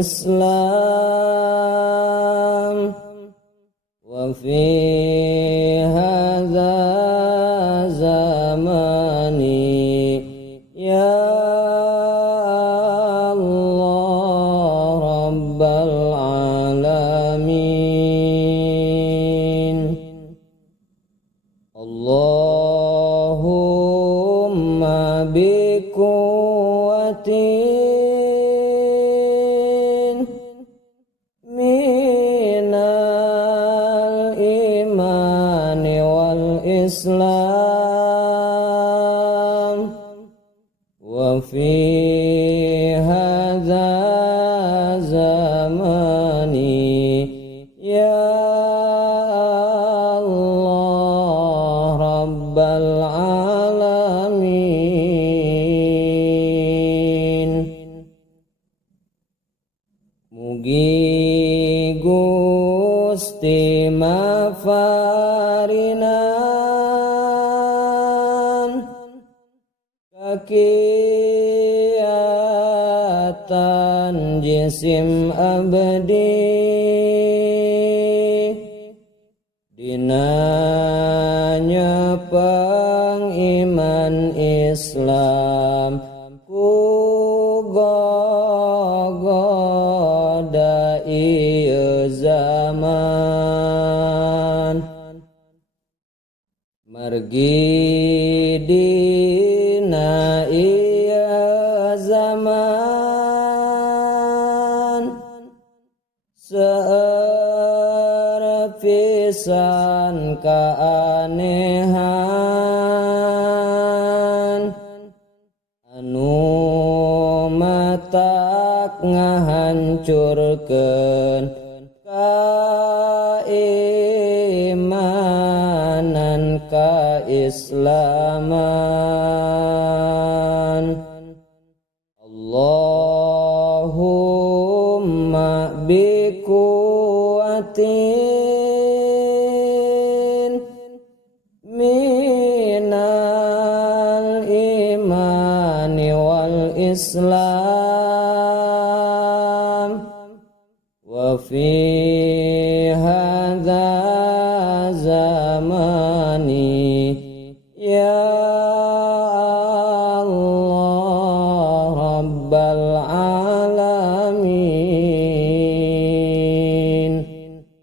Islam wa fi hadza zamani ya Allah Rabbal alamin. Allahumma biquwwatin minal imani wal islam wa fi hadza zamani ya Allah Rabbal alamin. Mugi Gusti mafarinan kakiatan jisim abdi dinanya pengiman Islam ku gogoda ieu zaman margi dina ieu zaman seueur pisan kaanehan anu matak ngahancurkeun kaimanan kaislaman. Allahumma biquwwatin minal imani wal islam wa fi hadza zamani ya Allah Rabbal alamin.